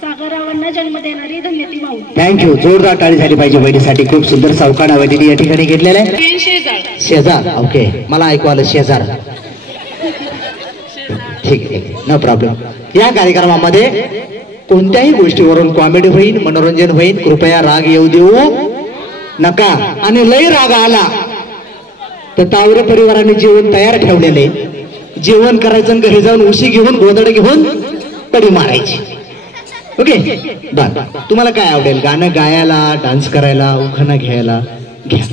सागरावांना जन्म देणारी धन्य ती माऊ. थँक्यू. जोरदार टाळी झाली पाहिजे वहिनीसाठी. खूप सुंदर चौकाना वहिनी या ठिकाणी घेतलेला आहे. शेजार. ओके, मला ऐकू आलं शेजार. ठीक आहे, नो प्रॉब्लेम. या कार्यक्रमामध्ये कोणत्याही गोष्टीवरून कॉमेडी होईल, मनोरंजन होईल. कृपया राग येऊ देऊ नका. आणि लय राग आला तर तावरे परिवाराने जेवण तयार ठेवलेले. जेवण करायचं, घरी जाऊन उशी घेऊन गोदड घेऊन कडी मारायची. ओके, बर. तुम्हाला काय आवडेल? गाणं गायला, डान्स करायला, उखाणा घ्यायला? घ्या.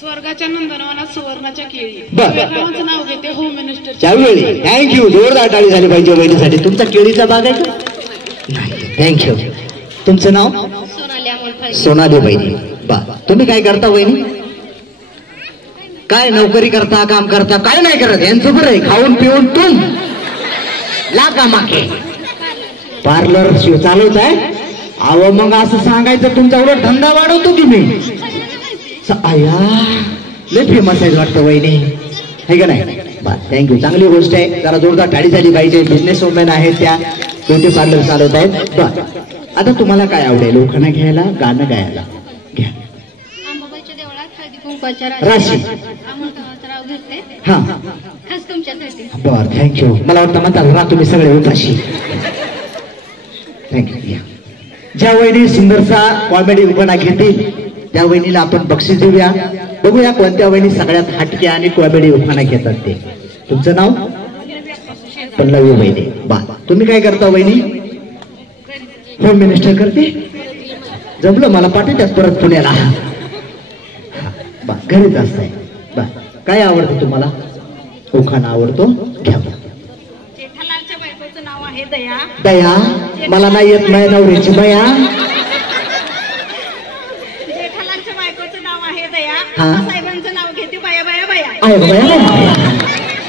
स्वर्गाच्या नंदनवनात सुवर्णाच्या केळी. बरं, नाव घेते होम मिनिस्टर. त्यावेळी थँक्यू. जोरदार टाळी झाली पाहिजे वहिनीसाठी. तुमचा केळीचा बाग आहे का? थँक्यू. तुमचं नाव? सोनाली वहिनी. बा, तुम्ही काय करता वहिनी? काय नोकरी करता, काम करता? काय नाही करत. यांचं बरं आहे, खाऊन पिऊन तुम लागा मागे पार्लर चालवत आहे. अहो मग असं सांगायचं, तुमचा उलट धंदा वाढवतो की मी. आया लय फेमस आहे वाटतं वहिनी, आहे का नाही? बा, थँक्यू. चांगली गोष्ट आहे. जरा जोरदार टाळी झाली पाहिजे. बिझनेस वुमेन आहेत त्या, ब्युटी पार्लर चालवत आहेत. बर, आता तुम्हाला काय आवडेल? उखाणा घ्यायला, गाणं गायला? घ्या. राशी. हा, बर, थँक्यू. मला वाटतं म्हणतात राहा तुम्ही सगळे उपाशी. थँक्यू. ज्या वहिनी सुंदरसा कॉमेडी उखाणा घेतील त्या वहिनीला आपण बक्षीस देऊया. बघूया कोणत्या वहिनी सगळ्यात हटके आणि कॉमेडी उखाणा घेतात ते. तुमचं नाव? पल्लवी वहिनी. बा, तुम्ही काय करता वहिनी? होम मिनिस्टर करते. जमलं, मला पाठवतात परत पुण्याला. बा, घरीच असताय. बा, काय आवडतं तुम्हाला? उखाणा आवडतो? घ्या. जेठालालच्या बायकोचं नाव आहे दया. दया? मला नाही येत नाही नवरीची बया. जेठालालच्या बायकोचं नाव आहे दया. हा, साहेबांचं नाव घेते बाया बाया बाया. आहे बया.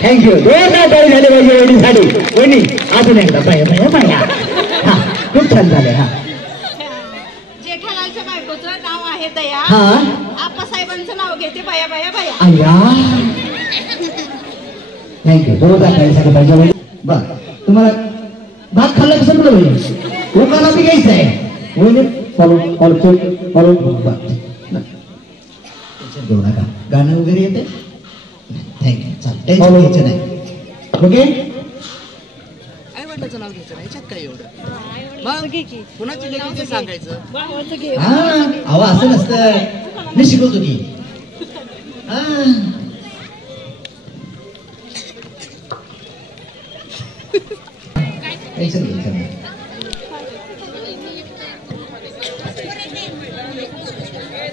थँक्यू. जोरदार टाळी झाली पाहिजे वहिनीसाठी. वहिनी अजून एकदा बाया बाया बाया. हा, खूप छान झाले. हा, जेठालालच्या बायकोचं नाव आहे दया. हा, आप्पासाहेबांचं नाव घेते बाया बाया बाया. अय्या, थँक्यू. जोरदार टाळी झाली पाहिजे वहिनी. बर, तुम्हाला भात खाल्ला कसं म्हणलं वहिनी? उखाणा बी घ्यायचा आहे वहिनी. घेऊ नका. गाणं वगैरे येते? थँक्यू. चालतंय, घ्यायचं नाही. ओके. आईवडिलाचं नाव घ्यायचं नाही, काय एवढं कुणाचं नाव सांगायचं? हा, अहो असं नसतं, मी शिकवतो की. हा,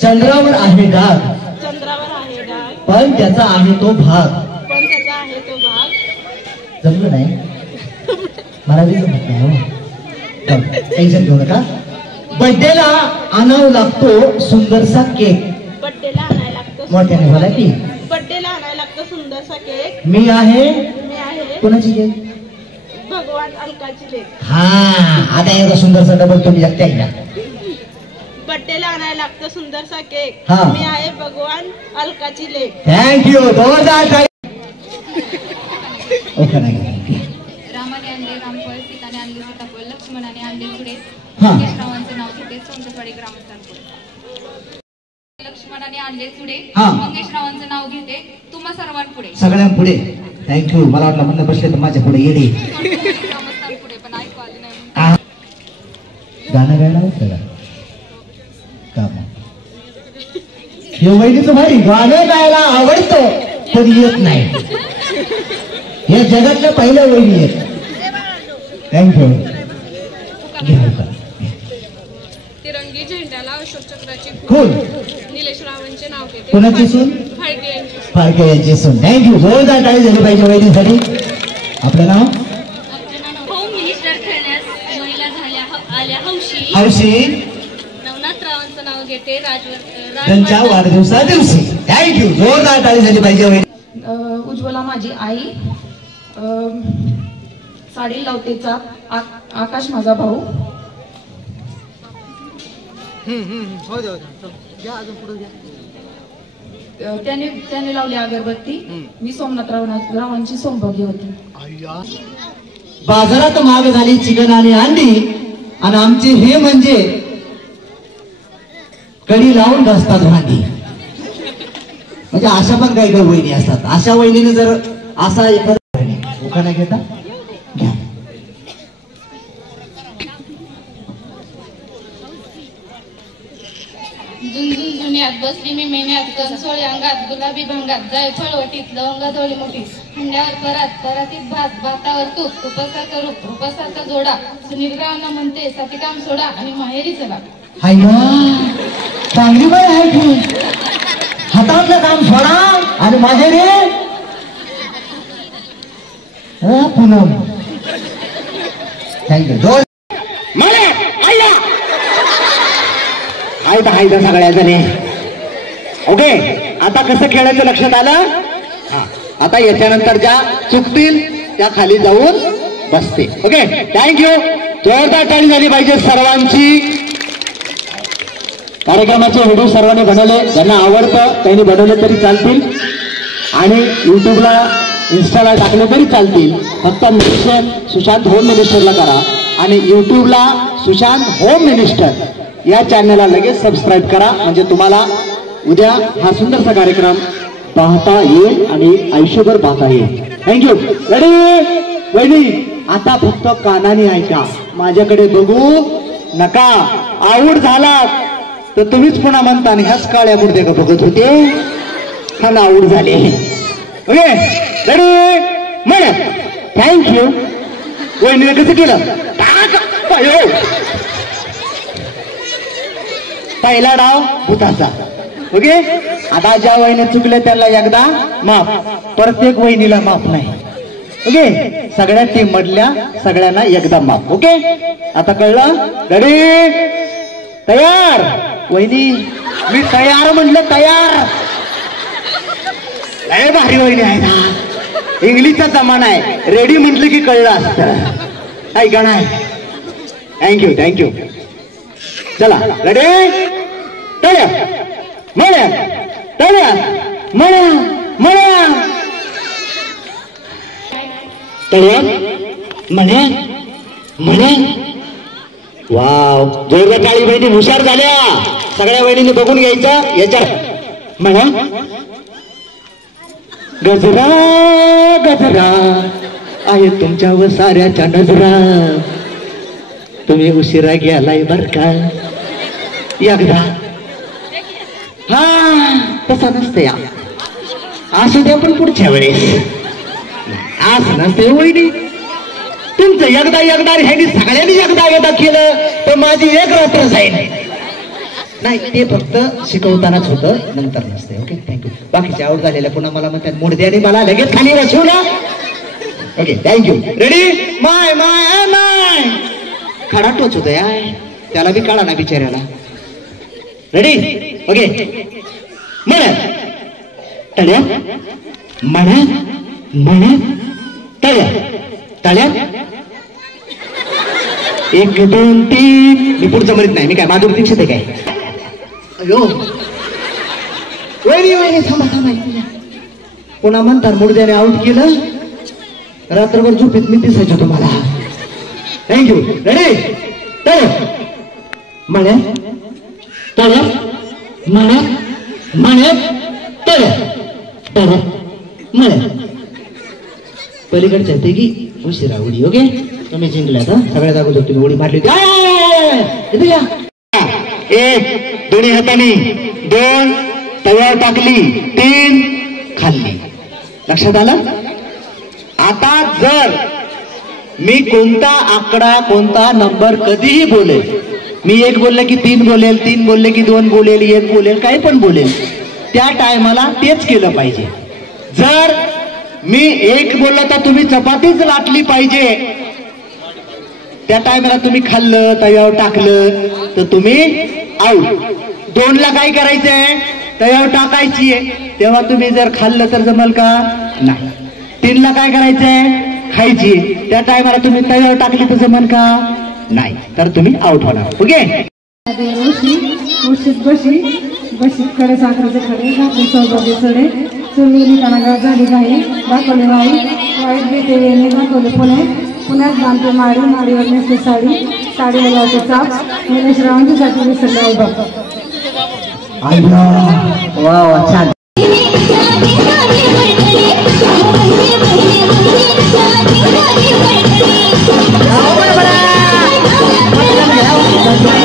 चंद्रावर आहे डाग, पण त्याचा आहे तो भाग. जमलं नाही मला बी जमत नाही. टेन्शन घेऊ नका. बर्थडेला आणावं लागतो सुंदरसा केक. बड्डेला आणायला लागतो मोठ्याने बोला की. बड्डेला आणायला लागतो सुंदरसा केक. मी आहे. मी आहे कोणाची केक? भगवान अलकाची लेक. हा, आता एकदा सुंदरसा डबल तुम्ही एकट्या एकदा. बड्डेला आणायला लागतो सुंदरसा केक. हा, मी आहे भगवान अलकाची लेक. थँक्यू. 2000. ओके. नाही, रामाने आणले रामफळ, सीताने आणले सीताफळ, लक्ष्मणाने आणले पुढे. हा, मंगेशरावांचे नाव घेते सोनसफाडी ग्रामस्थान पुढे. लक्ष्मणाने आणले पुढे. हा, मंगेशरावांचं नाव घेते तुम्हा सर्वांपुढे. सगळ्यांपुढे. थँक्यू. मला वाटलं म्हणलं बसले तर माझ्या पुढे येडे. ग्रामस्थान पुढे पण ऐकू आले नाही. गाणं गायला होतं का? काम हे वहिनीचं भाई गाणं गायला आवडतं पण येत नाही. या जगातल्या पहिल्या वहिनी आहेत. थँक्यू. तिरंगी झेंड्याला अशोक चक्राची फूल. निलेश रावांचे नाव घेते. कोणाची सून? फाळके यांची सून. थँक्यू. जोरदार टाळी झाली पाहिजे वहिनीसाठी. आपलं नाव? होम मिनिस्टर खेळण्यास महिला झाल्या आल्या हौशी. हौशी. नवनाथ रावांचं नाव घेते त्यांच्या वाढदिवसा दिवशी. थँक्यू. जोरदार टाळी झाली पाहिजे वहिनी. उज्ज्वला माझी आई. साडी लावतेचा आकाश माझा भाऊ. त्याने लावली अगरबत्ती. मी सोमनाथ रावांची सौभाग्य होती. बाजारात महाग झाली चिकन आणि अंडी, आणि आमचे हे म्हणजे कडी लावून घासतात भांडी. म्हणजे अशा पण काही काही वहिनी असतात. अशा वहिनीने जर असा एखादा उखाणा घेता घ्या. झुंझुन जुन्यात बसली मी मेन्यात, कणसोळी अंगात गुलाबी भंगात, जायफळ वटीत लवंगा धोळी मोठी, हंड्यावर परातीत भात, भातावर तूप, तुपासारखा रूप, रूपासारखा जोडा, सुनीलरावना म्हणते सातिकाम सोडा आणि माहेरी चला. हाय ना, चांगली बाई आहे की. हातातलं काम सोडा आणि माझे रे पूनम. थँक्यू. हाय तर सगळ्या जणी. ओके, आता कसं खेळायचं लक्षात आलं. आता याच्यानंतर ज्या चुकतील त्या खाली जाऊन बसते. Okay, thank you. जोरदार टाळी झाली पाहिजे सर्वांची. कार्यक्रमाचे व्हिडिओ सर्वांनी बनवले, ज्यांना आवडतं त्यांनी बनवले तरी चालतील आणि युट्यूबला इन्स्टाला टाकले तरी चालतील. फक्त मेन्शन सुशांत होम मिनिस्टरला करा आणि युट्यूबला सुशांत होम मिनिस्टर या चॅनलला लगेच सबस्क्राईब करा, म्हणजे तुम्हाला उद्या हा सुंदरसा कार्यक्रम पाहता येईल आणि आयुष्यभर पाहता येईल. थँक्यू. रेडी वहिनी, आता फक्त कानाने ऐका, माझ्याकडे बघू नका. आवड झाला तर तुम्हीच पुन्हा म्हणता ह्याच काळ्या मुर्दे का बघत होते. हा ना, आवड झाले. ओके, रेडी म्हण. थँक्यू. वहिनीने कसं केलं. पहिला डाव भूताचा. ओके, आता ज्या वहिनी चुकले त्याला एकदा माफ, प्रत्येक वहिनीला माफ नाही. ओके, सगळ्या टीम मधल्या सगळ्यांना एकदा माफ. ओके, आता कळलं. रेडी तयार. वहिनी मी तयार म्हटलं, तयार. लय भारी वहिनी आहे ना, इंग्लिशचा जमाना आहे. रेडी म्हटलं की कळलं असतं. ऐका नाही. Thank you thank you. चला रेडी. तळ्या म्हणा, तळ्या म्हणा, म्हणा तळ्या म्हणे म्हणे. वाव, जोरदार टाळी. बहिणी हुशार झाल्या. सगळ्या बहिणींनी बघून घ्यायचं. याच्यात म्हणा गजरा गजरा आहे तुमच्यावर साऱ्याच्या नजरा, तुम्ही उशिरा गेलाय बर का. एकदा हा तसा नसते, असू द्या पण पुढच्या वेळेस असं नसते. वहिनी तुमचं एकदा एकदा ह्यांनी सगळ्यांनी एकदा केलं तर माझी एक रात्र जाईल. नाही, ते फक्त शिकवतानाच होतं, नंतर नसते. Okay, thank you. बाकीच्या आवड झालेल्या पुन्हा मला म्हणतात मुडदे आणि मला लगेच खाली बसवला. Okay, thank you. रेडी. माय माय माय खडाटोच होत याय, त्याला बी काढा ना बिचाऱ्याला. रेडी. ओके, म्हण तळ्या म्हणा म्हणा तळ्या तळ्या. 1 2 3. मी पुढचं म्हणत नाही, मी काय माधुरी दीक्षित आहे काय. अयो वहिनी वहिनी थांबा थांबा. पुन्हा म्हणतात मुडद्याने आऊट केलं, रात्रभर झोपेत मी दिसायचो तुम्हाला. थँक्यू. रेडी. तळ म्हणे तळ म्हणे म्हणे तळ तळ म्हणे. पलीकडच्या ते की उशिरा उडी. ओके, तुम्ही जिंकल्यात. सगळ्या जागोदर तुम्ही उडी मारली होती. 1 दोन्ही हाताने 2 तव्यावर टाकली, 3 खाल्ली. लक्षात आलं. आता जर मी कोणता आकडा कोणता नंबर कधीही बोलेल, मी 1 बोलले की 3 बोलेल, 3 बोलले की 2 बोलेल, 1 बोलेल, काही पण बोलेल, त्या टायमाला तेच केलं पाहिजे. जर मी 1 बोललो तर तुम्ही चपातीच लाटली पाहिजे. त्या टायमाला तुम्ही खाल्लं, तव्यावर टाकलं तर तुम्ही आऊट. 2 ला काय करायचंय, तव्यावर टाकायची आहे, तेव्हा तुम्ही जर खाल्लं तर जमल का नाही. 3 ला काय करायचंय, खायची, त्या टायमाला तुम्ही तव्यावर टाकली तर जमल का नाही, तर तुम्ही आऊट होणार. ओके. बशीत कडे साखरेचे कडे घातले सौभाग्य चढे, चुरलेली कानागाव झाली काही दाखवले वाईट वाईट बेटे दाखवले पुणे, पुण्यात बांधते माडी, माडीवर नेसते साडी, साडीला लावते चाप, निलेश रावांच्यासाठी विसरले आई बाप. वा वा छान. बरोबर